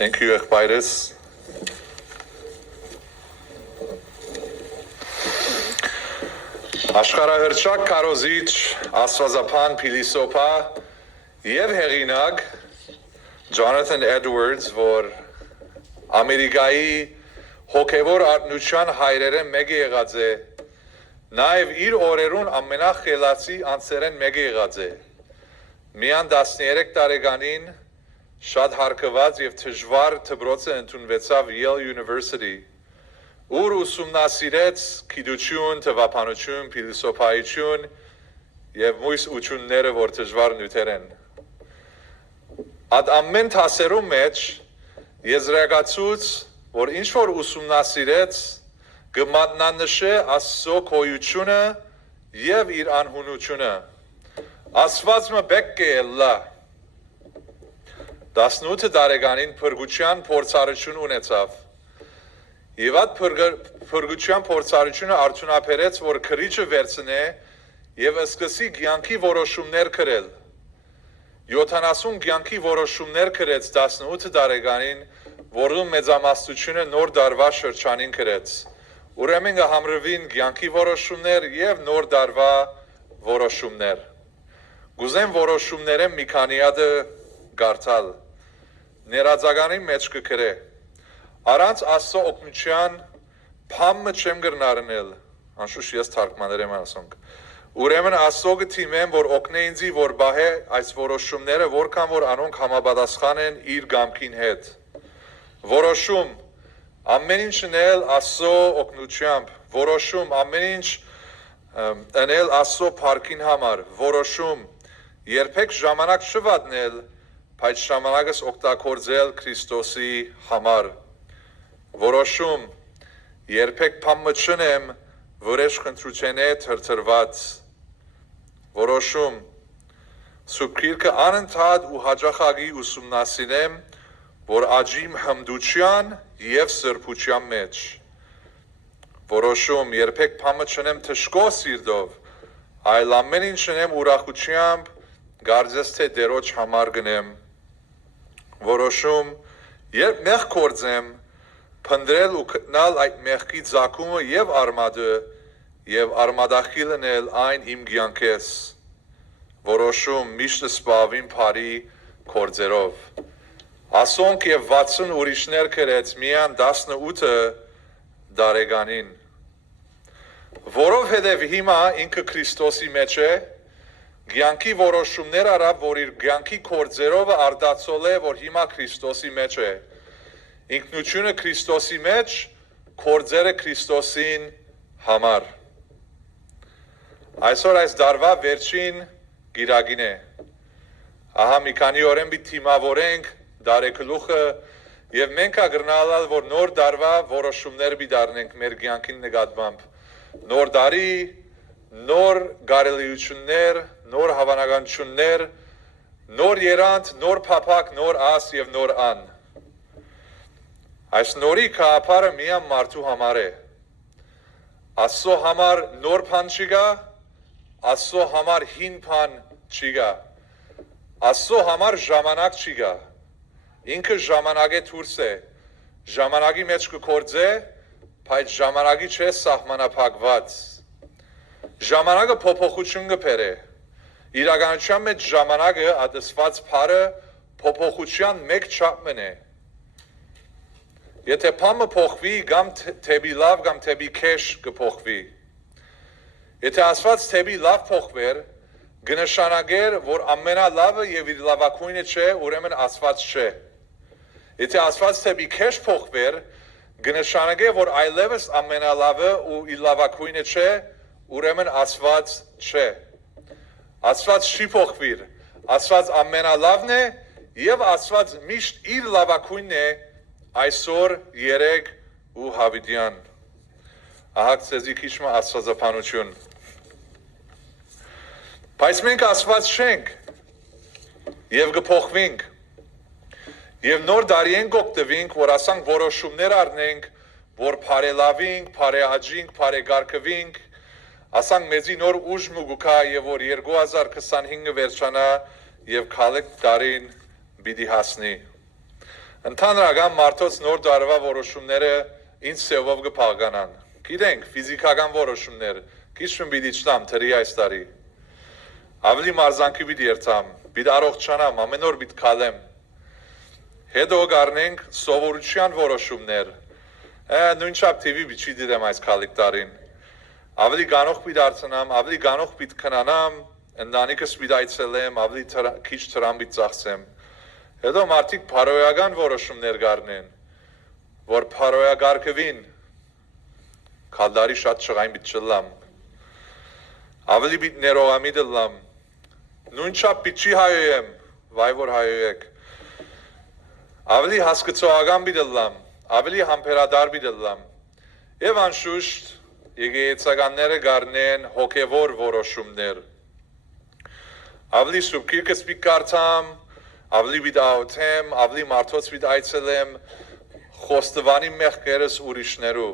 Thank you, եղբայրս։ Աշխարհահռչակ քարոզիչ, աստվածապան, փիլիսոփա եւ հեղինակ Jonathan Edwards, որ Ամերիկայի հոգևոր արտնության հայրերը մեկը եղած է, նաեւ իր օրերուն ամենախելացի անձերեն մեկը եղած է։ Միան 13 տարեկանին շատ հարկված եւ դժվար դպրոցը ընդունվեցավ Yale University, ուր ուսումնասիրեց գիտություն, թվապանություն, փիլիսոփայություն եւ մյուս ուղղությունները, որ դժվար նյութեր են։ Այդ ամեն դասերում մեջ եզրակացուց, որ ինչ որ ուսումնասիրեց, կմատնանշե Աստծո գոյությունը եւ իր անհունությունը։ Աստվածը բեք է լա։ 18 տարեկանին փրկության փորձառություն ունեցավ։ Եվ այդ փրկության փորձառությունը արդյունաբերեց, որ քրիչը վերցնե եւ սկսի կյանքի որոշումներ կրել։ 70 կյանքի որոշումներ կրեց 18 տարեկանին, որոնց մեծամասնությունը նոր դարվա շրջանին կրեց։ Ուրեմն կհամրվին կյանքի որոշումներ եւ նոր դարվա որոշումներ։ Գուզեմ որոշումները մի քանի հատ գարտալ։ Ներածականի մեջ կգրե։ Առանց Աստծո օգնության փամը չեմ գրնարնել։ Անշուշտ ես թարգմանել եմ ասում։ Ուրեմն Աստծո գտիմեմ, որ օգնե ինձ, որ բահե այս որոշումները, որքան որ անոնք համապատասխան են իր գամքին հետ։ Որոշում ամեն ինչ անել Աստծո օգնությամբ։ Որոշում ամեն ինչ անել Աստծո փառքին համար։ Որոշում երբեք ժամանակ չվատնել, բայց ժամանակս օգտագործել Քրիստոսի համար։ Որոշում երբեք փամը չնեմ, որեշ խնդրուչեն է թրթրված։ Որոշում Սուրբ Գիրքը անընդհատ ու հաճախակի ուսումնասիրեմ, որ աճիմ հմդության եւ սրբության մեջ։ Որոշում երբեք փամը չնեմ թշկո սիրտով, այլ ամեն ինչ չնեմ ուրախությամբ, գարձես թե դերոջ համար գնեմ։ Որոշում երբ մեղ կործեմ, փնդրել ու գտնալ այդ մեղքի ծագումը եւ արմատը եւ արմատախիլ անել այն իմ կյանքես։ Որոշում միշտ սպավին բարի կործերով։ Ասոնք եւ 60 ուրիշներ կրեց միան 18 տարեկանին։ Որովհետեւ հիմա ինքը Քրիստոսի մեջ է, կյանքի որոշումներ արավ, որ իր կյանքի կործերով արտացոլ է, որ հիմա Քրիստոսի մեջ է։ Ինքնությունը Քրիստոսի մեջ, կործերը Քրիստոսին համար։ Այսօր այս դարվա վերջին գիրագին է։ Ահա մի քանի օրեն պիտի թիմավորենք դարեգլուխը եւ մենք ագրնալալ, որ նոր դարվա որոշումներ պիտի դառնենք մեր կյանքին նկատմամբ։ Նոր դարի, նոր գարելիություններ, նոր հավանականություններ, նոր երանդ, նոր փափակ, նոր աս եւ նոր ան։ Այս նորի կապարը միան մարդու համար է։ Աստծո համար նոր բան չկա, Աստծո համար հին բան չկա։ Աստծո համար ժամանակ չկա։ Ինքը ժամանակի դուրս է։ Ժամանակի մեջ կգործե, բայց ժամանակի չէ սահմանափակված։ Ժամանակը փոփոխություն կբերե։ Իրականության մեջ ժամանակը ադասված բառը փոփոխության մեկ չափն է։ Եթե բամը փոխվի, կամ թեպի լավ, կամ թեպի քեշ կփոխվի։ Եթե ասված թեպի լավ փոխվեր, կնշանակեր, որ ամենալավը եւ իր լավակույնը չէ, ուրեմն ասված չէ։ Եթե ասված թեպի քեշ փոխվեր, կնշանակեր, որ այլևս ամենալավը ու իր լավակույնը չէ, ուրեմն ասված չէ։ Ասված չի փոխվիր, ասված ամենալավն է եւ ասված միշտ իր լավակույնն է այսօր, երեկ ու հավիտյան։ Ահա ցեզի քիչ մը աստվածապանություն։ Բայց մենք ասված չենք եւ կփոխվենք։ Եվ նոր դարիեն կօգտվենք, որ ասանք որոշումներ առնենք, որ բարելավենք, բարեաճենք, բարեգարկվենք, ասանք մեզի նոր ուժ մուգուկա եւ որ 2025-ը վերջանա եւ քալեք տարին պիտի հասնի։ Ընդհանրական մարդոց նոր դարվա որոշումները ինչ սևով կփաղկանան։ Գիտենք, ֆիզիկական որոշումներ, քիչ պիտի չտամ թրի այս տարի։ Ավելի մարզանքի պիտի երթամ, պիտի առողջանամ, ամեն օր պիտի քալեմ։ Հետո գարնենք սովորության որոշումներ։ Նույնչափ TV պիտի դիտեմ այս քալիք տարին։ Ավելի գանող պիտի դարձնամ, ավելի գանող պիտի քնանամ, ընտանիքս պիտի այցելեմ, ավելի քիչ տրամ պիտի ծախսեմ։ Հետո մարդիկ փարոյական որոշումներ գարնեն, որ փարոյագարկվին, քալդարի շատ չղային պիտի չլամ, ավելի պիտի ներողամիտ լամ, նույնչափ պիտի չի հայոյեմ, վայ որ հայոյեք, ավելի հասկացողական պիտի լամ, ավելի համբերադար պիտի լամ, և անշուշտ եկեղեցականները գարնեն հոգևոր որոշումներ, ավելի սուբքիրքս պիտի կարդամ, ավելի պիտի աղոթեմ, ավելի մարդոց պիտի այցելեմ, խոստովանի մեղքերս ուրիշներու։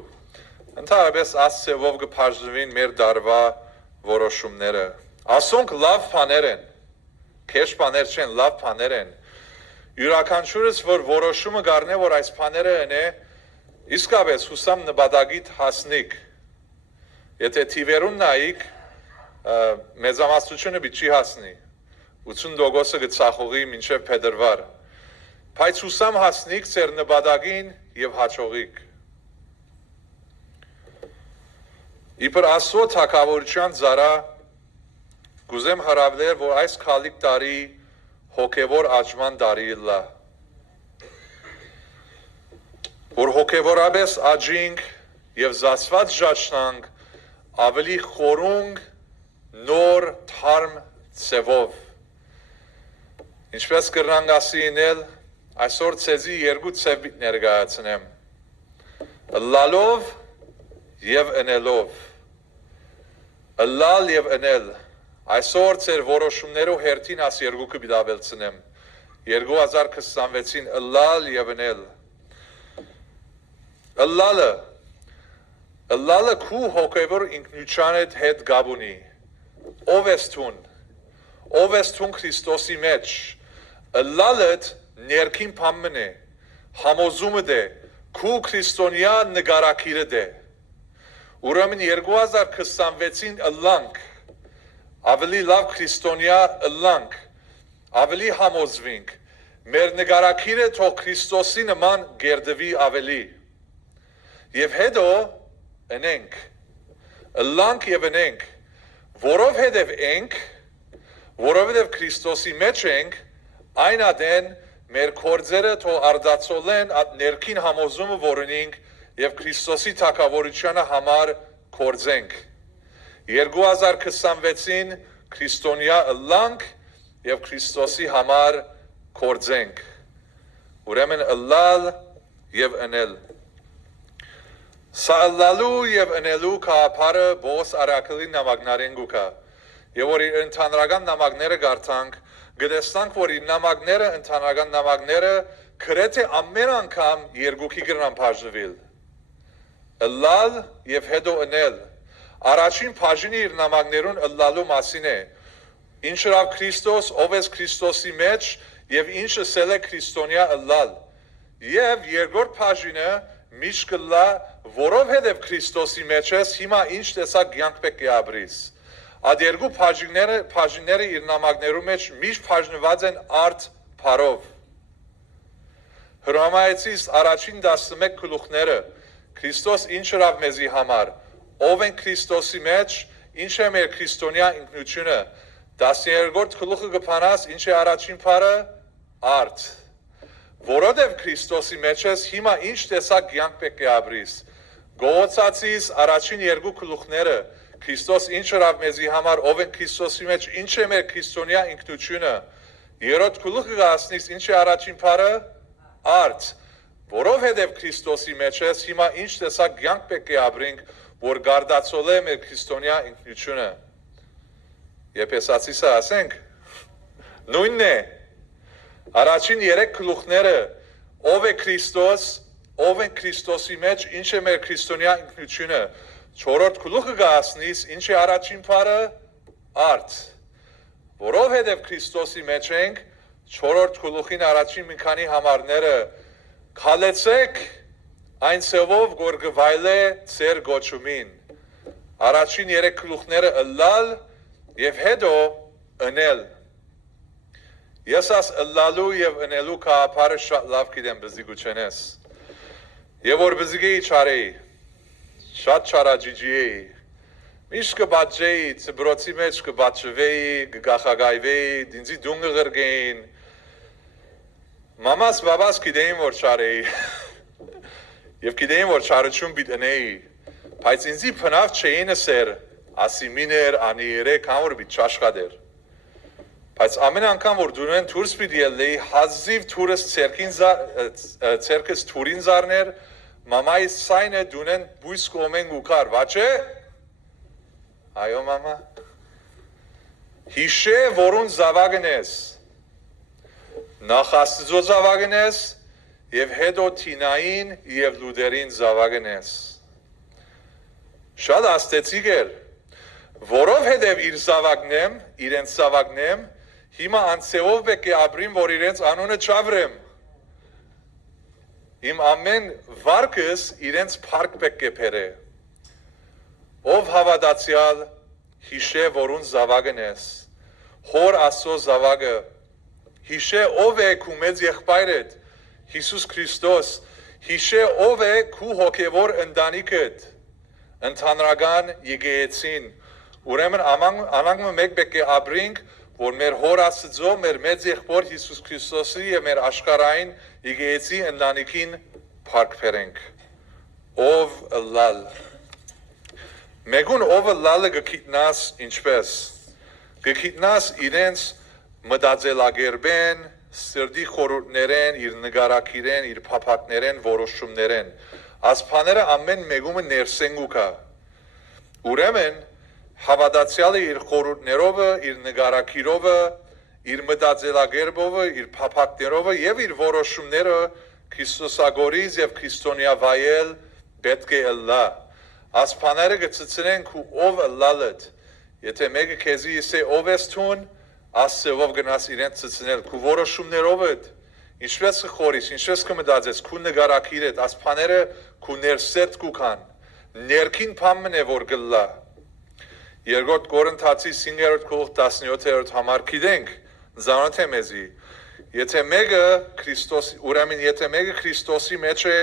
Ընդհանրապես Աստծեով կփարժվին մեր դարվա որոշումները։ Ասոնք լավ բաներ են, քեշ բաներ չեն, լավ բաներ են։ Յուրաքանչյուրս, որ որոշումը գարնե, որ այս բաները են, իսկապես հուսամ նպատակիդ հասնիք։ Եթե թիվերուն նայիք, մեծամասնությունը պիտի չի հասնի։ 80% գծախողի մինչև փետրվար, բայց հուսամ հասնիք ձեր նպատակին և հաջողիք։ Իբր Աստծո թագավորության ծառա կուզեմ հրավիրել, որ այս քալիք տարի հոգևոր աճման տարի լա, որ հոգևորապես աճինք և զասված ժաճնանք ավելի խորունգ, նոր, թարմ ձևով։ Ինչպես կրնանք ասինել, այսօր ցեզի երկու ցև ներկայացնեմ, ըլլալով և ընելով, ըլլալ և ընել, այսօր ձեր որոշումներով հերթին աս երկուքը պիտի ավելցնեմ, 2026-ին ըլլալ և ընել, ըլլալը քու հոգևոր ինքնությանդ հետ գաբ ունի, ով ես թուն Քրիստոսի մեջ, ըլլալըդ ներքին բամն է, համոզումդ է, քու քրիստոնյա նգարակիրդ է, ուրեմն 2026-ին ըլլանք, ավելի լավ քրիստոնյա ըլլանք, ավելի համոզվինք, մեր նգարակիրը թող Քրիստոսի նման գերդվի ավելի, և հետո ընենք, ըլլանք և ընենք, որովհետև ենք, որովհետև Քրիստոսի մեջ ենք, այն ադեն մեր կործերը թող արդացոլեն at ներքին համոզումը որնինք և Քրիստոսի թագավորությանը համար կործենք։ 2026-ին քրիստոնյա ըլլանք և Քրիստոսի համար կործենք։ Ուրեմն ըլլալ և ընել։ Սա ըլլալու և ընելու կաղապարը բոս արակլի նամակնարեն գուկա, և որ իր ընդհանրական նամակները գարթանք, գտեսնանք, որ իր նամակները, ընդհանրական նամակները գրեթե ամեն անգամ երկուքի կրնան բաժնվել։ Ըլլալ և հետո ընել։ Առաջին բաժինը իր նամակներուն ըլլալու մասին է։ Ինչրավ Քրիստոս, ով ես Քրիստոսի մեջ և ինչ ասել է քրիստոնյա ըլլալ։ Եվ երկրորդ բաժինը միշտ կլա, որովհետև Քրիստոսի մեջ ես, հիմա ինչ տեսակ կյանք պետք է ապրես։ Այդ երկու բաժինները իր նամակներու մեջ միշտ բաժնված են արդ փարով։ Հռոմայեցիս առաջին 11 գլուխները Քրիստոս ինչ ըրավ մեզի համար, ով են Քրիստոսի մեջ, ինչ է մեր քրիստոնյա ինքնությունը, 12-րդ գլուխը կփանաս, ինչ է առաջին փարը, արդ։ Որովհետև Քրիստոսի մեջ ես, հիմա ինչ տեսակ կյանք պետք է ապրես։ Գողոցացիս առաջին երկու գլուխները Քրիստոս ինչ ըրավ մեզի համար, ով են Քրիստոսի մեջ, ինչ է մեր քրիստոնյա ինքնությունը, երրորդ գլուխը գասնից ինչ է առաջին փարը, արդ, որովհետև Քրիստոսի մեջ ես, հիմա ինչ տեսակ կյանք պետք է ապրենք, որ գարդացոլե մեր քրիստոնյա ինքնությունը։ Եփեսացիսը ասենք, նույնն է, առաջին երեք գլուխները, ով է Քրիստոս, ով են Քրիստոսի մեջ, ինչ է մեր քրիստոնյա ինքնությունը, չորրորդ գլուխը գասնից, ինչ է առաջին փարը, արդ, որովհետև Քրիստոսի մեջ ենք, չորրորդ գլուխին առաջին մի քանի համարները Քալեցեք այն ցևով, որ գվայլե ծեր գոչումին։ Առաջին 3 գլուխները ըլլալ եւ հետո ընել։ Ես աս ըլլալու եւ ընելու կապարը շատ լավ գիտեմ բզիգուչենես։ Եվ որ բզիգեի չարեի, շատ չարաջիջի էի։ Միշտ կբաճեի, ծբրոցի մեջ կբաճվեի, կգախագայվեի, դինձի դունգը գրգեին։ Մամաս բաբաս գիտեին, որ չարեի։ Եվ գիտեին, որ չարություն պիտի ընեի, բայց ինձի փնավ չէին ասեր, ասի միներ, անի երեք, համ որ պիտի չաշխատեր։ Բայց ամեն անգամ, որ դունեն թուրս պիտի ելեի, հազիվ թուրս ցերքս թուրին զարներ, մամայի սայնը դունեն բույս կոմեն գուկար, վաչե։ Այո մամա։ Հիշե, որուն զավագն ես։ Նախ Աստծո զավագն ես եւ հետո Թինային եւ Լուդերին զավագն ես։ Շատ աստեցիկ էր, որովհետեւ իր զավագն եմ, իրենց զավագն եմ, հիմա անցեով բեկե ապրիմ, որ իրենց անունը չավրեմ։ Իմ ամեն վարկս իրենց փառք բեկե փերե։ Ով հավատացյալ հիշե, որուն զավագն ես, հոր Աստծո զավագը, հիշե ով է քու մեծ եղբայրդ, Հիսուս Քրիստոս, հիշե ով է քու հոգևոր ընտանիքդ, ընդհանրական եկեղեցին, ուրեմն անանգը մեկ բեկե ապրինք, որ մեր հոր Աստծո, մեր մեծ եղբոր Հիսուս Քրիստոսի եւ մեր աշխարհային եկեղեցի ընտանիքին փառք բերենք։ Ով ըլլալ։ Մեգուն ով ըլլալը գիտնաս ինչպես։ Գիտնաս իրենց մտածելագերբեն, սրդի խորհուրդներեն, իր նկարակիրեն, իր փափակներեն, որոշումներեն։ Ասփաները ամեն մեկումը ներսենգուկա։ Ուրեմն հավատացյալը իր խորհուրդներով, իր նկարակիրով, իր մտածելագերբով, իր փափակներով եւ իր որոշումները Քրիստոսագորից եւ քրիստոնյավայել պետք է ըլլա։ Ասփաները գծցնեն քու ով ըլլալդ։ Եթե մեկը քեզի իսե ով ես թուն, Աստծով գնաս իրեն ծծնել, քու որոշումներով էդ, ինչպես կխորիս, ինչպես կմտածես, քու նկարակիրդ, ասփաները քու ներսետ կուքան, ներքին փամն է, որ գլլա։ Երկրորդ Կորինթացի 5-րդ գլուխ 17-րդ համար գիտենք, զանոթ է մեզի, եթե մեկը Քրիստոսի, ուրեմն եթե մեկը Քրիստոսի մեջ է,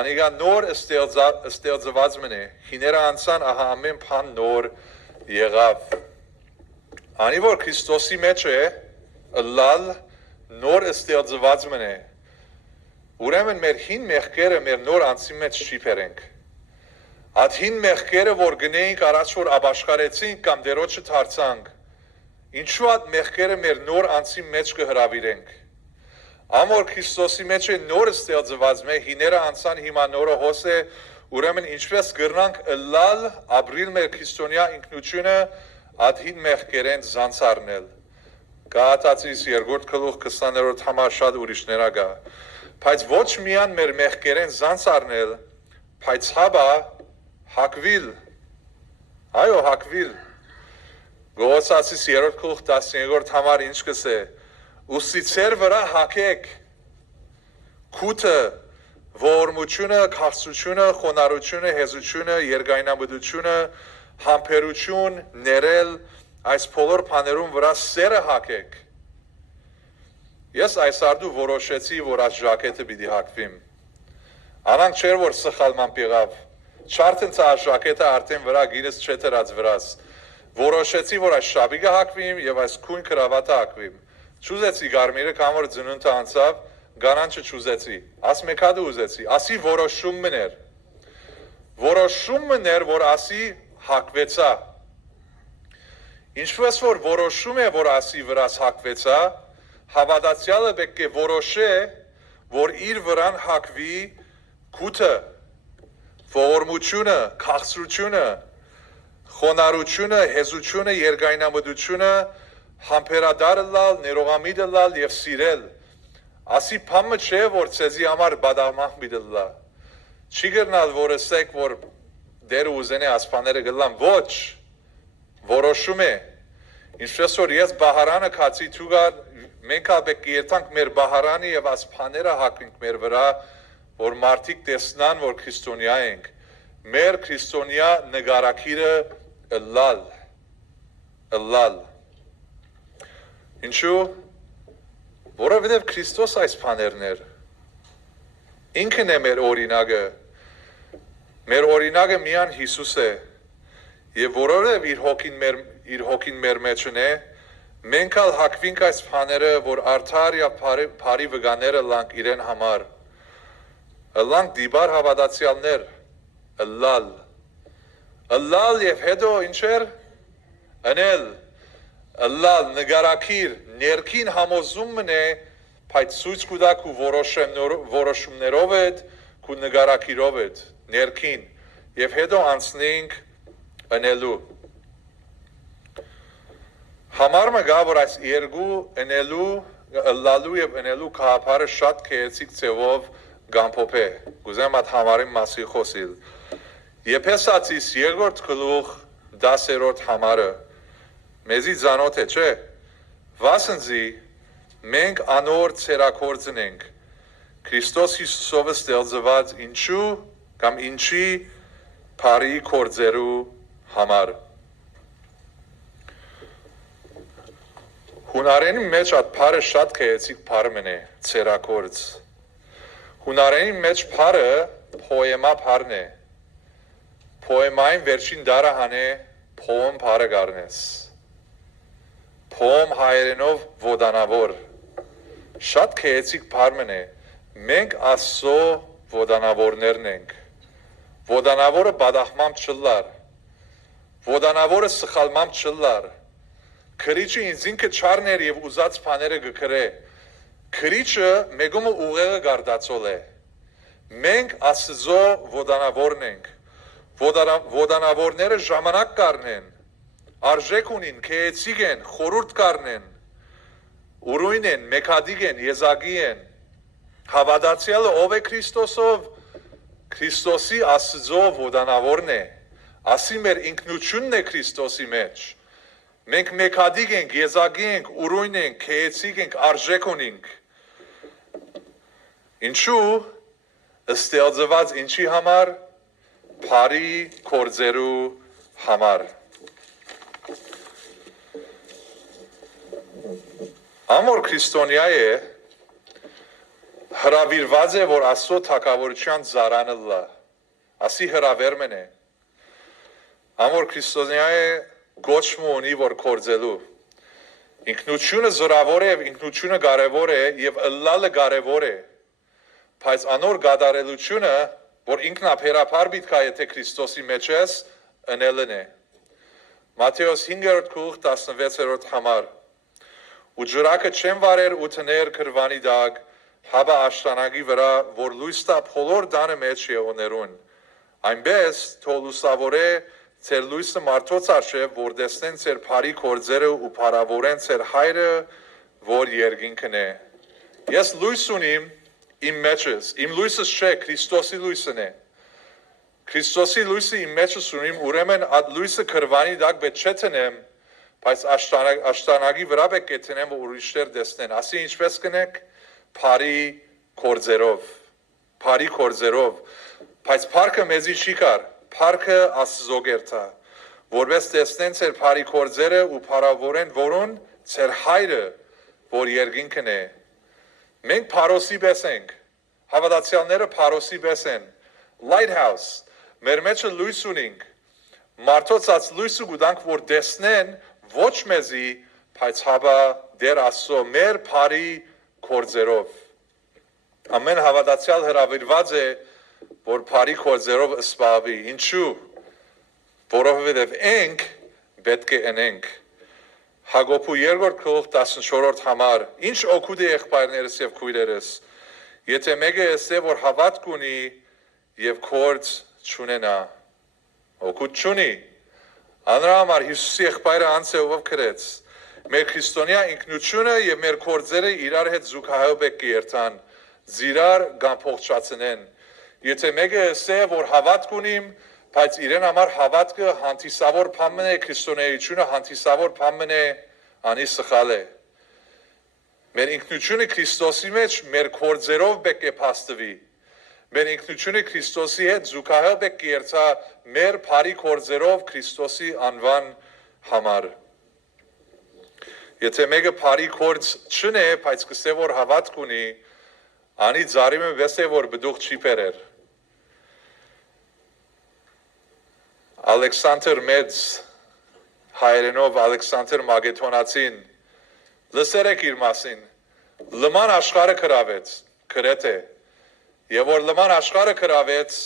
անիգա նոր ստեղծված մնե, հիները անցան, ահա ամեն բան նոր եղավ։ Անի որ Քրիստոսի մեջ է, ըլլալ նոր ստեղծված մնե։ Ուրեմն մեր հին մեղքերը մեր նոր անձի մեջ չի բերենք։ Այդ հին մեղքերը, որ գնեինք առաջ որ ապաշխարեցինք կամ դերոջը դարձանք, ինչու այդ մեղքերը մեր նոր անձի մեջ կհրավիրենք։ Ամոր Քրիստոսի մեջ է նոր ստեղծված մե, հիները անցան հիմա նորը հոս է, ուրեմն ինչպես գրնանք ըլլալ, ապրիլ մեր քրիստոնյա ինքնությունը Այդ հին մեղքերեն զանցարնել։ Գաղատացիս 2-րդ գլուխ 20-րդ համար շատ ուրիշներ ագա։ Բայց ոչ միան մեր մեղքերեն զանցարնել, բայց հաբա հակվիլ։ Այո, հակվիլ։ Գողոսացիս 3-րդ գլուխ 13-րդ համար ինչ կսե։ Ուսի ծեր վրա հակեք։ Քութը, ողորմությունը, քաղցրությունը, խոնարհությունը, հեզությունը, երկայնամտությունը, համբերություն, ներել, այս բոլոր բաներում վրա սերը հակեք։ Ես այս արդու որոշեցի, որ այս ժակետը պիտի հակվիմ։ Անանք չէր, որ սխալման եղավ։ Չարդն այս ժակետը արդեն վրա գինս չետրած վրաս։ Որոշեցի, որ այս շաբիգը հակվիմ եւ այս քույն կրավատը հակվիմ։ Չուզեցի գարմիրը կամ որ ծնունդը անցավ, գարանչը չուզեցի։ Աս մեկադը ուզեցի, ասի որոշումն էր։ Որոշումն էր, որ ասի հակվեցա։ Ինչպես որ որոշում է, որ ասի վրաս հակվեցա, հավատացյալը պետք է որոշե, որ իր վրան հակվի քութը, ողորմությունը, քաղցրությունը, խոնարհությունը, հեզությունը, երկայնամտությունը, համբերադար լալ, ներողամիտ լալ եւ սիրել։ Ասի փամը չէ, որ ցեզի համար բադամախ միտլա։ Չի գնալ, որ ասեք, որ դեր ուզենե ասփաները գլան, ոչ, որոշում է, ինչպես որ ես բահարանը կացի թուգար, մենք ալպեք երթանք մեր բահարանի և ասփաները հակվինք մեր վրա, որ մարդիկ տեսնան, որ քրիստոնյա ենք, մեր քրիստոնյա նկարակիրը ըլլալ։ Ինչու՞, որովհետև Քրիստոս այս բաներներ ինքն է մեր օրինակը, մեր օրինակը միայն Հիսուս է, եւ որովհետև իր հոգին մեր մեջն է, մենք ալ հակվինք այս բաները, որ արդար եւ բարի վկաները լանք իրեն համար, լանք դիբար հավատացյալներ, ըլլալ եւ հետո ինչեր ըլլալ նկարակիր ներքին համոզումն է, բայց ցույց կուտակ ու որոշումներով էդ ու նկարակիրով էդ ներքին եւ հետո անցնենք ընելու համար մը գա որ այս երկու ըլլալու եւ ընելու կապարը շատ քեեցիկ ձևով գամփոփե գուզեմ այդ համարին մասի խոսիլ Եփեսացիս 2-րդ գլուխ 10-րդ համարը մեզի ցանոթ է չէ վասնզի մենք անոր ցերակորձն ենք Քրիստոս Հիսուսով ստեղծված ինչու կամ ինչի բարի կորձերու համար Հունարենի մեջ այդ բարը շատ քեեցիկ բարմն է ցերակորձ Հունարենի մեջ բարը պոեմա բարն է Պոեմային վերջին դարը հանե պոեմ բարը գարնես Պոեմ հայերենով ոդանավոր Շատ քեեցիկ բարմն է մենք Աստծո ոդանավորներն ենք Ոդանավորը բադախմամբ չլար Ոդանավորը սխալմամբ չլար Քրիչը ինձ ինքը չարներ եւ ուզած բաները գկրե Քրիչը մեգումը ուղեղը գարդացոլ է Մենք Աստծո ոդանավորն ենք Ոդանավորները ժամանակ կառնեն Արժեք ունին, քեեցիկ են, խորուրդ կառնեն Ուրույն են, մեքադիկ են, եզակի են Հավատացյալը ով է Քրիստոսով Քրիստոսի Աստծո ոդանավորն է Ասի մեր ինքնությունն է Քրիստոսի մեջ Մենք մեքադիկ ենք, եզակի ենք, ուրույն ենք, քեեցիկ ենք, արժեք ունենք Ինչու ստեղծված ինչի համար Բարի կորձերու համար Ամոր քրիստոնյա է հրավիրված է որ Աստծո թագավորության զարանը լա Ասի հրավերմն է Ամոր քրիստոնյա է գոչմ ունի որ կորձելու Ինքնությունը զորավոր է եւ ինքնությունը կարեւոր է եւ ըլլալը կարեւոր է Բայց անոր գադարելությունը որ ինքնաբերաբար պիտի կա եթե Քրիստոսի մեջ ես ընելն է Մատթեոս 5-րդ գլուխ 16-րդ համար Ու ջրակը չեն վարեր ու տներ քրվանի դակ հաբա աշտանագի վրա որ լույս տա բոլոր դանը մեջ եղոներուն Այնպես թող լուսավորե Ձեր լույսը մարդոց արժև որ տեսնեն ձեր բարի կորձերը ու փառավորեն ձեր հայրը որ երկինքն է Ես լույս ունիմ Իմ մեջս, իմ լույսս չէ, Քրիստոսի լույսն է Քրիստոսի լույսը իմ մեջս ունիմ, ուրեմն այդ լույսը քրվանի դակ պետք չէ տնեմ, բայց աշտանագի վրա պետք է տնեմ, որ ուրիշներ տեսնեն, ասի ինչպես կնեք, բարի կորձերով, բայց փառքը մեզի չի կար, փառքը Աստծո գերտա, որպես տեսնեն ձեր բարի կորձերը ու փառավորեն որոն ձեր հայրը, որ երկինքն է Մենք Փարոսի պես ենք, հավատացյալները Փարոսի պես են, lighthouse, մեր մեջը լույս ունենք, մարդոց ած լույսը գուտանք, որ տեսնեն ոչ մեզի, բայց հաբա դեր Աստծո մեր բարի կորձերով։ Ամեն հավատացյալ հրավիրված է, որ բարի կորձերով սպասվի, ինչու, որովհետև ենք պետք է ընենք։ Հակոբու 2-րդ գլուխ 14-րդ համար Ինչ օգուտ է եղբայրներս եւ քույրերս Եթե մեկը ասե որ հավատք ունի եւ կորձ չունենա Օգուտ չունի Անրամար Հիսուսի եղբայրը անցեով քրեց Մեր քրիստոնյա ինքնությունը եւ մեր կորձերը իրար հետ զուգահեռ պետք է երթան Զիրար գամփոխչացնեն Եթե մեկը ասե որ հավատք ունիմ Բայց իրեն համար հավատքը հանդիսավոր բան է, քրիստոնեությունը հանդիսավոր բան է, անի սխալ է։ Մեր ինքնությունը Քրիստոսի մեջ մեր կորձերով պետք է փաստվի։ մեր ինքնությունը Քրիստոսի հետ զուգահեռ է կերծա մեր բարի գործերով Քրիստոսի անվան համար։ Եթե մեկը բարի գործ չունի, բայց կսե որ հավատք ունի, անի ծարիմը վեսե որ բդուղ չի բերեր։ Ալեքսանդր մեծ հայերենով Ալեքսանդր Մագեդոնացին լսերեք իր մասին, լման աշխարհը գրավեց, գրեթե, եւ որ լման աշխարհը գրավեց,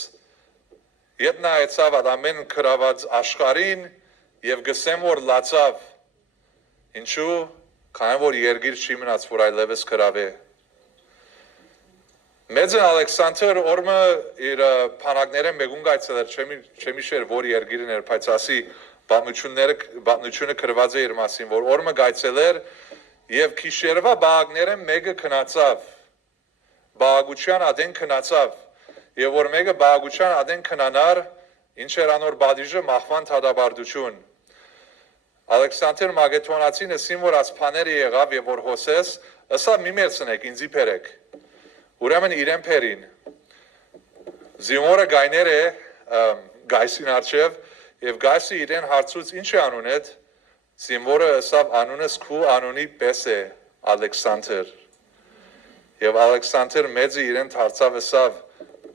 ետ նայեցավ այդ ամեն գրաված աշխարհին եւ գսեմ որ լացավ, ինչու, քանի որ երգիր չի մնաց որ այլևս գրավե։ Մեծն Ալեքսանդր օրմը իր փանակները մեգուն գայցել էր, չեմի շեր որ երգիրն էր, բայց ասի բանությունը գրված է իր մասին, որ օրմը գայցել էր եւ քիշերվա բաղները մեկը քնացավ, բաղության ադեն քնացավ, եւ որ մեկը բաղության ադեն քնանար, ինչ էր անոր բադիժը մահվան թադաբարդություն։ Ալեքսանդր Մագեդոնացին ասին որ ասփաները եղավ եւ որ հոսես, ասա մի մերցնեք, ինձի բերեք։ Ուրեմն իրեն բերին։ Զինվորը գայներ է գայսին արջև եւ գայսը իրեն հարցուց ինչ է անունդ։ Զինվորը ասավ անունս քու անունի պես է Ալեքսանդր։ Եվ Ալեքսանդր մեծը իրեն հարցավ ասավ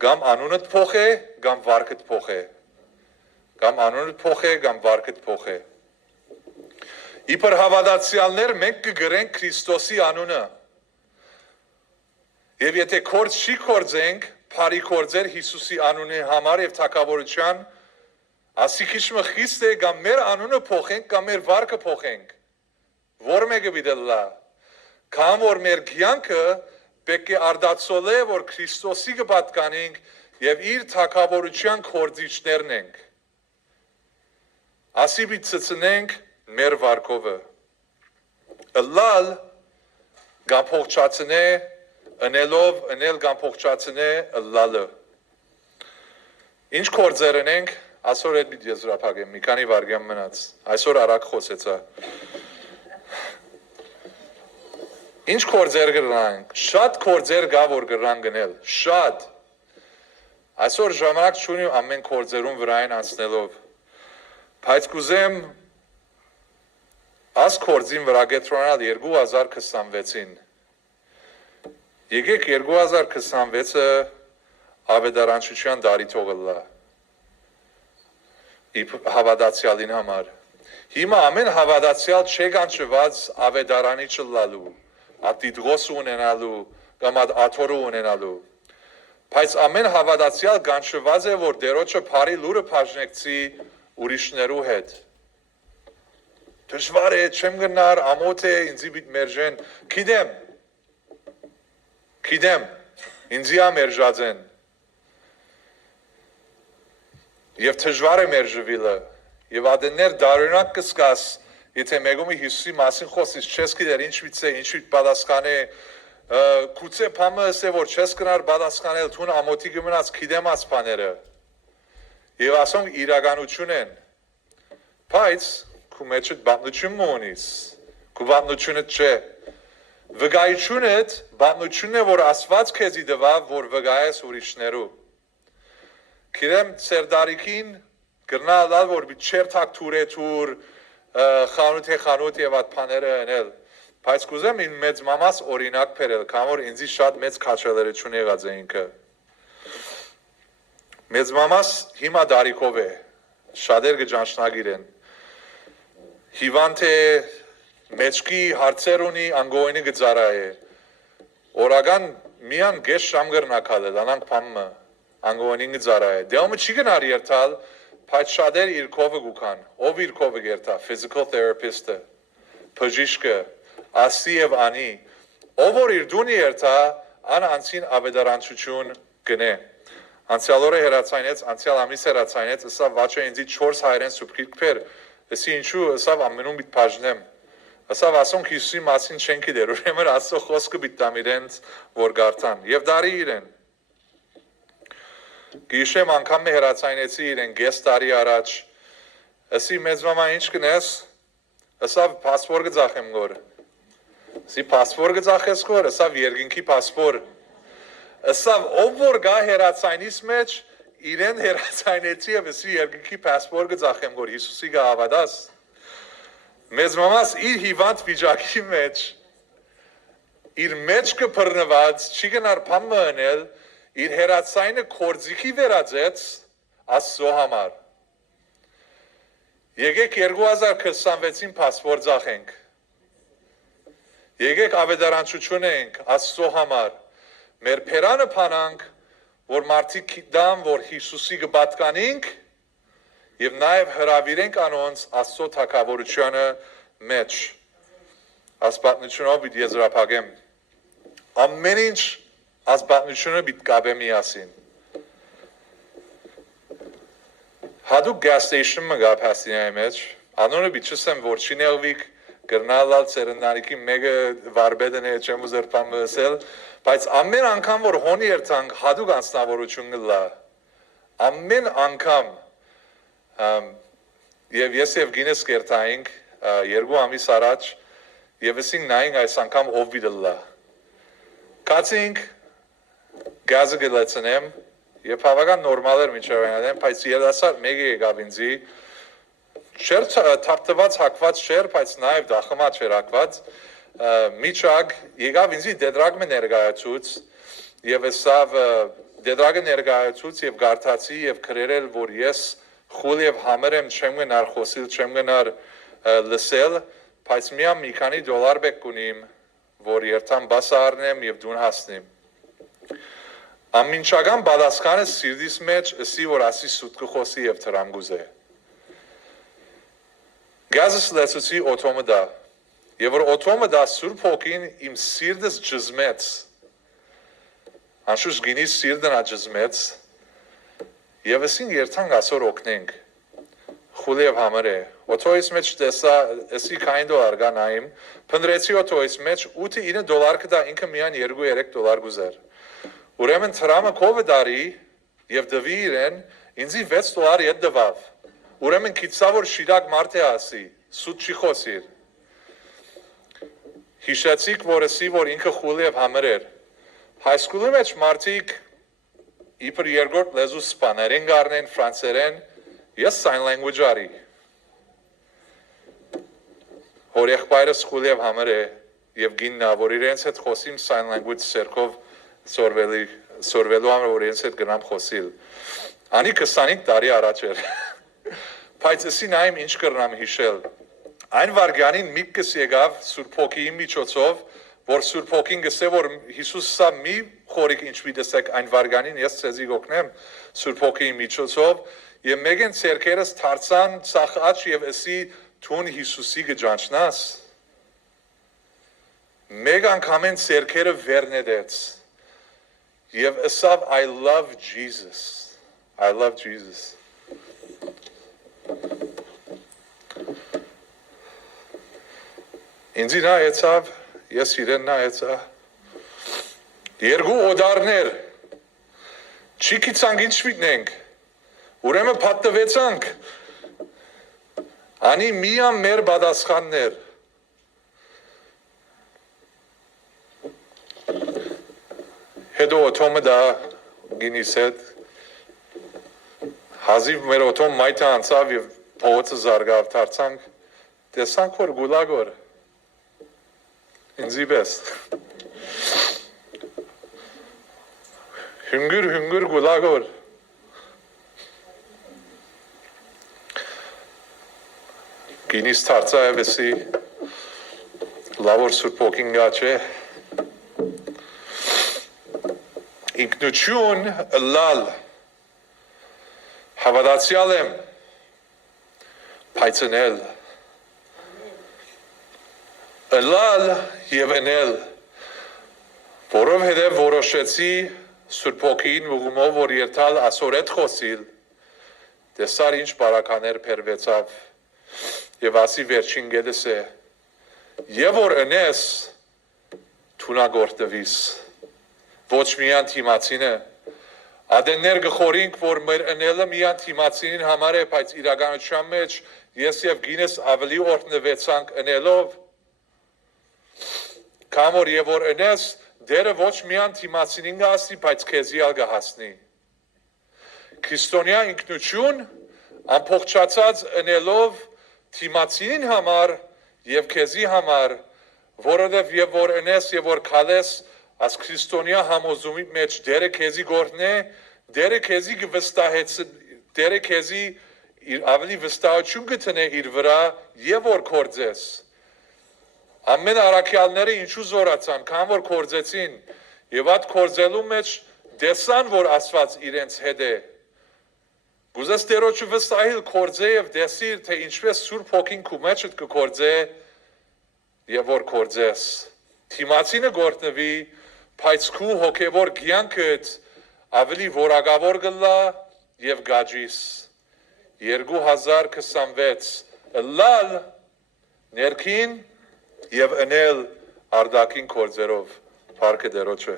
կամ անունդ փոխե, կամ վարկդ փոխե։ Կամ անունդ փոխե, կամ վարկդ փոխե։ Իբր հավատացյալներ մենք կգրենք Քրիստոսի անունը։ Եվ եթե կորձ չի կորձենք, բարի կորձեր Հիսուսի անունի համար եւ թակավորության, ասիքիշմը խիստ է կամ մեր անունը փոխենք, կամ մեր վարկը փոխենք։ Որ մեկը բիդելլա։ Կամ որ մեր կյանքը պետք է արդացոլե, որ Քրիստոսի կպատկանենք եւ իր թակավորության կորձիչներն ենք։ Ասիբի ծծնենք մեր վարկովը։ Ըլլալ կամ փոխչացնե ընելով ընել կամ փոխչացնե ըլլալը։ Ինչ կորձեր ենք, այսօր այդ պիտի եզրափակեմ, մի քանի վարգյան մնաց, այսօր արագ խոսեցա։ Ինչ կորձեր գրրանք, շատ կորձեր գա որ գրան գնել, շատ։ Այսօր ժամանակ չունի ամեն կորձերուն վրային անցնելով, բայց կուզեմ աս կորձին վրա գետրոնալ 2026-ին։ Եկեք 2026-ը ավետարանչության դարի թողլա հավատացյալին համար։ Հիմա ամեն հավատացյալ չէ կանչված ավետարանի չլալու, ատիդղոս ունենալու, կամ աթորը ունենալու։ Բայց ամեն հավատացյալ կանչված է, որ դերոջը բարի լուրը բաժնեկցի ուրիշներու հետ։ Դժվար է, չեմ գնար, ամոթ է, ինձի բիտ մերժեն, Գիտեմ, ինձի ամերժած են։ Եվ դժվար է մերժվելը, եւ ադեններ դարօրինակ կսկաս, եթե մեկումի Հիսուսի մասին խոսից, չես գիտեր ինչ վիճ է, ինչ վիճ պատասխան է, գուցե փամը ասե որ չես գնար պատասխանել, թուն ամոթի կմնաց, գիտեմ աս բաները։ Եվ ասոնք իրականություն են։ Բայց քու մեջդ բանություն մոնիս, քու բանությունը չէ։ Վգայությունդ բանությունն է, որ Աստված քեզի տվավ, որ վգայես ուրիշներու։ Գիտեմ ծեր դարիքին գրնալալ, որ չերթակ թուրեթուր, խանութ եւ այդ բաները անել։ Բայց կուզեմ իմ մեծ մամաս օրինակ բերել, քան որ ինձի շատ մեծ քաչալերություն եղած է ինքը։ Մեծ մամաս հիմա դարիքով է, շատեր կճանչնագիր են։ Հիվանդ է, մեջքի հարցեր ունի, անգոյնի գծարա է։ Օրական միան գես շամ գրնակալ է, դանանք պամը, անգոյնի գծարա է։ Դեոմը չի գնար երթալ, բայց շատեր իր կովը գուքան, ով իր կովը գերտա, physical therapist-ը, բժիշկը, ասի եւ անի, ով որ իր դունի երթա, ան անցին ավետարանչություն գնե։ Անցյալ օրը հերացայնեց, անցյալ ամիս հերացայնեց, ըսավ վաչը ինձի 4 հայրեն սուպքիրք պեր, ըսի ինչու, ըսավ ամենում բիտ պաժնեմ, ըսավ ասոնք Հիսուսի մասին չեն գիտեր, ուրեմն ասո խոսքը բիտ տամ իրենց, որ գարտան, եւ դարի իրեն։ Գիշեմ անգամ է հերացայնեցի իրեն գես տարի առաջ, ըսի մեծ մամա ինչ կնես, ըսավ պասպոր գծախեմ գոր, ըսի պասպոր գծախես գոր, ըսավ երգինքի պասպոր, Ասավ ով որ գա հերացայնից մեջ իրեն հերացայնեցի եւ էսի երկի паспорт գծախեմ որ Հիսուսի գա հավատաս մեզ մամաս իր հիվանդ վիճակի մեջ իր մեջ կփռնված չի գնար փամը անել իր հերացայինը կորձիքի վերածեց Աստծո համար Եկեք 2026-ին паспорт ծախենք Եկեք ավետարանչություն ենք Աստծո համար Մեր փերանը փանանք որ մարդիկ գիտան որ Հիսուսի կպատկանենք եւ նաեւ հրավիրենք անոնց Աստծո թագավորությունը մեջ Աստվածությունով պիտի եզրափակեմ ամեն ինչ Աստվածությունը պիտի կապե միասին Հադուկ gas station-ը գա փաստինայի մեջ անոնը պիտի չսեմ որ չի նեղվիկ գրնալալ ծերնարիքի մեկը վարբեդն է չեմ ուզեր փամսել բայց ամեն անգամ որ հոնի երթանք հադուկ անձնավորություն գլա ամեն անգամ եւ ես եւ գինես կերտայինք երկու ամիս առաջ եւ ասինք նայինք այս անգամ ով վիդլա կացինք գազը գլացնեմ եւ բավական նորմալ էր միջով այնադեմ բայց երասար մեկը եկավ ինձի Չեր թափտված հակված չեր, բայց նաև դախմա չեր հակված միջակ եկավ ինձի դեդրագը ներկայացուց եւ ասավ դեդրագը ներկայացուց եւ գարտացի եւ քրերել որ ես խուլ եւ համեր եմ չեմ գնար խոսիլ չեմ գնար լսել բայց միամ մի քանի դոլար բեք կունիմ որ երթամ բաս առնեմ եւ դուն հասնեմ ամինչական բադասկանը սիրտիս մեջ ասի որ ասի սուտ կխոսի եւ տրամ գուզե Գազս լեցուցի օթոմը դա, և որ օթոմը դա սուրբ հոգին իմ սիրդս ջզմեց, անշուշ գինիս սիրդն աջզմեց, և ասին երթանք ասոր օգնենք, խուլ և համր է, օթոյիս մեջ տեսա, էսի կային դոլար գանայիմ, պնդրեցի օթոյիս մեջ 8-9 դոլար կտա ինքը միան 2-3 դոլար գուզեր, ուրեմն տրամը կովը դարի և դվի իրեն, ինձի 6 դոլար ետ դվավ, Ուրեմն քիծա որ շիրակ մարդ է ասի, սուտ չի խոսիր։ Հիշեցիք որ ասի որ ինքը խուլ եւ համր էր։ Հայսկուլի մեջ մարդիկ իբր երկրորդ լեզու սպաներեն գարնեն, ֆրանսերեն, ես sign language արի։ Հոր եղբայրս խուլ եւ համր է եւ գիննա որ իրենց հետ խոսիմ sign language սերկով սորվելու համար որ իրենց հետ գնամ խոսիլ։ Անի 25 տարի առաջ էր։ Բայց ասի նայեմ ինչ կրնամ հիշել Այն վարգյանին միտքս եկավ Սուրբ Հոգիի միջոցով որ Սուրբ Հոգին գսե որ Հիսուսը մի խորիկ ինչ վիդեսեք այն վարգյանին ես ցեզի գոքնեմ Սուրբ Հոգիի միջոցով եւ մեկեն ցերկերս դարձան ցախաչ եւ ասի թուն Հիսուսի գճանչնաս Մեկ անգամ են ցերկերը վերնեդեց եւ ասավ I love Jesus Ինձի նայեցավ, ես իրեն նայեցա, երկու օդարներ, չի կիցանք ինչ վիտնենք, ուրեմը պատտվեցանք, անի միամ մեր բադասխաններ, հետո օթոմը դա գինիս հետ, հազիվ մեր օթոմ մայթը անցավ և փողոցը զարգավ դարձանք, տեսանք որ գուլագոր, ինձի պես, հունգր գուլագոր, գինիս դարձա է վեսի, լավոր Սուրբ Հոգին գաչ է, ինքնություն լալ, հավատացյալ եմ, պայցնել, լալ և էնել, որով հետև որոշեցի Սուրբ Հոգին ուղումով, որ երթալ ասորետ խոսիլ, տեսար ինչ բարականեր պերվեցավ, և ասի վերջին գետս է, և որ ընես, թունագորդվիս, ոչ միան թիմացինը, ադեններ գխորինք, որ մեր ընելը միան թիմացինին համար է, բայց իրականության մեջ ես և գինես ավելի օրտնվեցանք ընելով, կամ որ և որ ընես, դերը ոչ միան թիմացինին գահասնի, բայց քեզի ալ գահասնի։ Քրիստոնյա ինքնություն ամփոփչացած ընելով թիմացինին համար եւ քեզի համար, որովհետեւ եւ որ ընես եւ որ քալես աս քրիստոնյա համոզումի մեջ դերը քեզի գործնե, դերը քեզի կվստահեց, դերը քեզի ավելի վստահություն գտնե իր վրա եւ որ կործես։ Ամեն առաքյալները ինչու զորացան, քան որ կործեցին եւ այդ կործելու մեջ դեսան որ Աստված իրենց հետ է։ Գուզես Տերոջը վստահիլ կործե եւ դեսիր թե ինչպես Սուրբ Հոգին քու մեջդ կկործե եւ որ կործես։ Թիմացինը գործնվի, բայց քու հոգեվոր կյանքդ ավելի որակավոր գլա եւ գաջիս։ 2026 լալ ներքին եւ ընել արդակին կործերով Փառքը Տերոջը։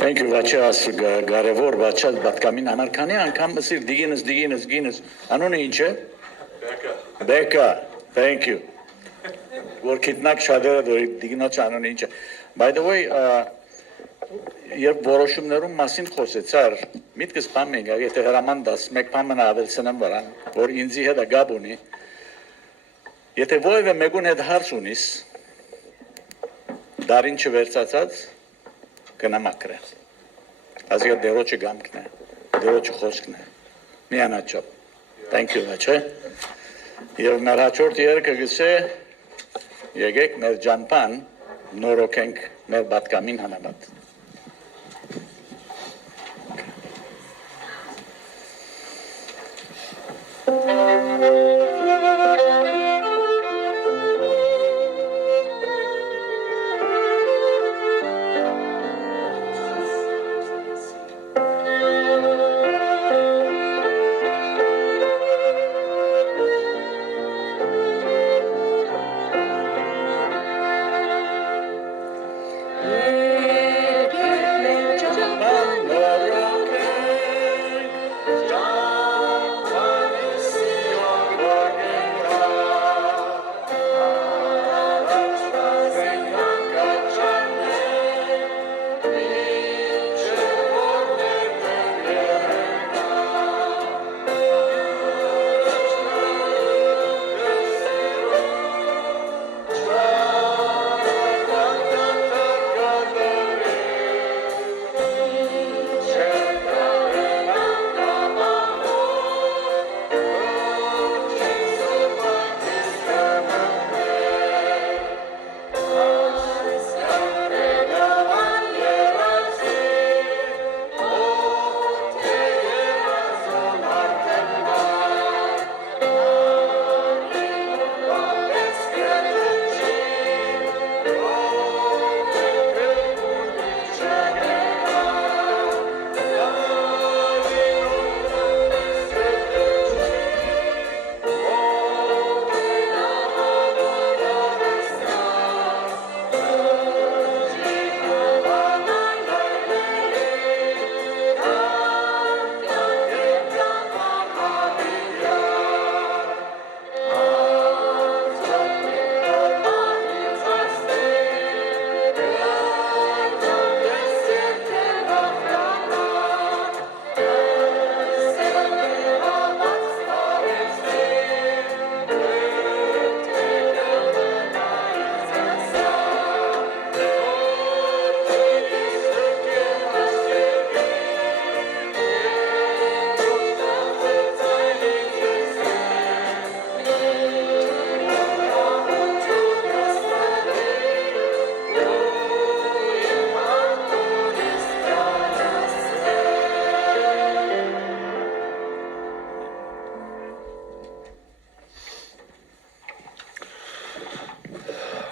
Thank you, Vachas, Garevor, Vachas, Batkamin, Anarkani, and Kamasir, Diginas, Anoni inche? Becca, thank you. Work it not shadow, Digino Chanon inche. By the way, your Boroshumnerum Masin Hosetsar, Mitkas Paming, I get a Ramandas, Mekpamana, Senambaran, or Inzi had a Gabuni. Yet a boy of Megun had Harsunis, Darin Cheversats. Կնամակրե ազգա դերոջը գամքն է դերոջը խոսքն է միանաչով thank you չէ եւ մեր հաջորդ երգը գսե եկեք մեր ջանփան նորոգենք մեր բատկամին հանապատ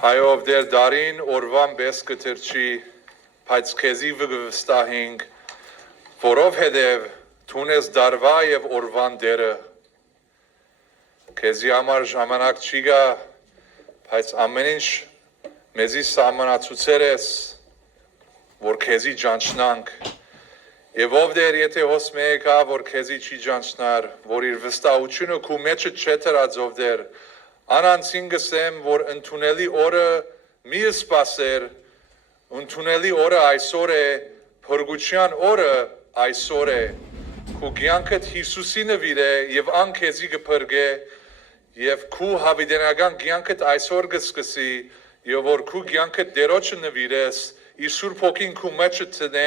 Այով դեր դարին օրվան բես կտրչի, բայց քեզի վստահենք, որովհետև թունես դարվա եւ օրվան դերը, քեզի համար ժամանակ չի գա, բայց ամեն ինչ մեզի սահմանացուցեր ես, որ քեզի ճանչնանք, եւ ով դեր եթե հոս մեկ կա, որ քեզի չի ճանչնար, որ իր վստահությունը քու մեջը չէ դրած ով դեր, անանցին գսեմ, որ ընդունելի օրը մի սպասեր, ընդունելի օրը այսօր է, փրկության օրը այսօր է, քու կյանքդ Հիսուսի նվիր է եւ անքեզի կփրկե եւ քու հավիտենական կյանքդ այսօր կսկսի եւ որ քու կյանքդ Տերոջը նվիրես իր Սուրբ Հոգին քու մեջը տնե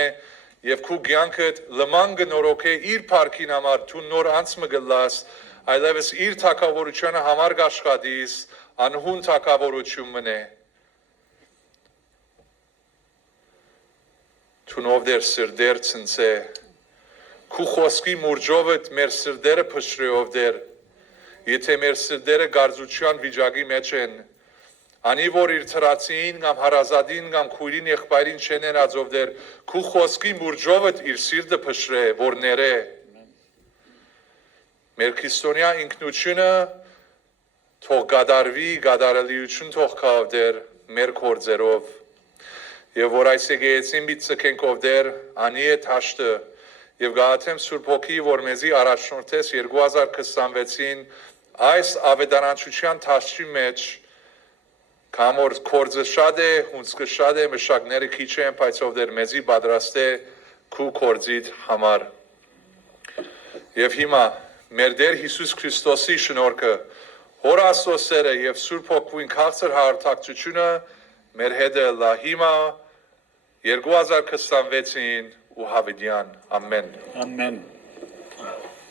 եւ քու կյանքդ լման կնորոգե իր փառքին համար դու նոր անցը գլաս այլևս իր թակավորությունը համար կաշխատիս անհուն թակավորություն մնե Թունով դեր սրդեր ցնցե քու խոսքի մուրջովդ մեր սրդերը փշրեով դեր եթե մեր սրդերը գարձության վիճակի մեջ են անի որ իր ծրացին կամ հարազատին կամ քույրին եղբայրին չեն երազով դեր քու խոսքի մուրջովդ իր սիրտը փշրե որ ները մեր քրիստոնյա ինքնությունը թող գադարվի գադարելիություն թող կավ դեր մեր կորձերով եւ որ այս եկեցին մի ցկենքով դեր անի է թաշտը եւ գաղաթեմ Սուրբ Հոգի որ մեզի առաջնորդես 2026-ին այս ավետարանչության թաշտի մեջ կամոր կորձը շատ է հունցքը շատ է մշակները քիչ են բայց ով դեր մեզի պատրաստ է քու կորձիդ համար եւ հիմա մեր Տեր Հիսուս Քրիստոսի շնորհքը Հոր Աստծո սերը եւ Սուրբ Հոգին քաղցր հարթակցությունը մեր հետ է լա հիմա 2026-ին ու հավիտյան ամեն Ամեն